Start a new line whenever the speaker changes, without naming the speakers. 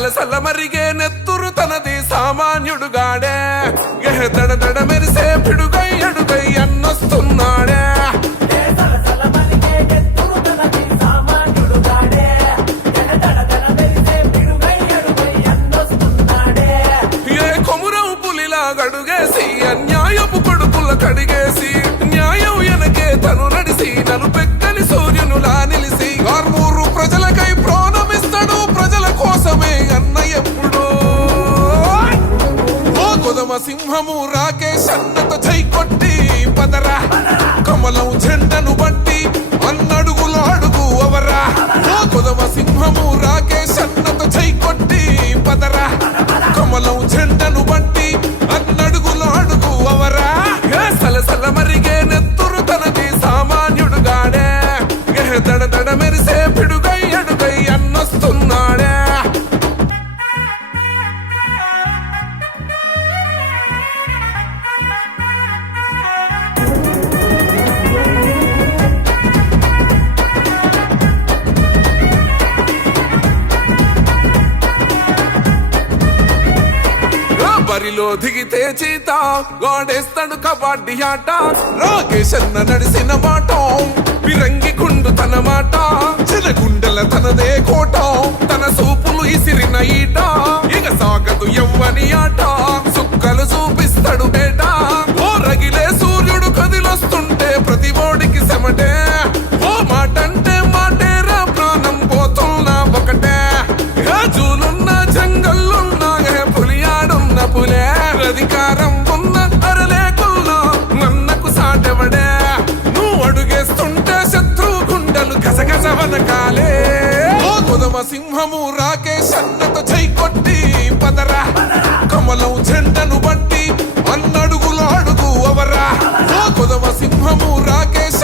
సలసల మరిగే నెత్తురు తనది సామాన్యుడుగాడే. దడ దడ మెరిసే పిడుగై ఎడుగై అన్నొస్తున్నాడే. అన్యాయపు కొడుకుల కడిగేసి న్యాయం వెనకే తను నడిసి నలుపు సింహము రాకేశ్ అన్నతో చేయి కొట్టి పదరా. కమలం చెండను బట్టి బావిలో దిగితే చీత. గోడేస్తాడు కబడ్డీ ఆట. రాకేష్ అన్న నడిసిన మాట నరసింహము రాకేష్ అన్నతో జై కొట్టి పదరా. కమలం చెండను బట్టి అన్నడుగులు అడుగు అవరా. కొదవ సింహము రాకేష్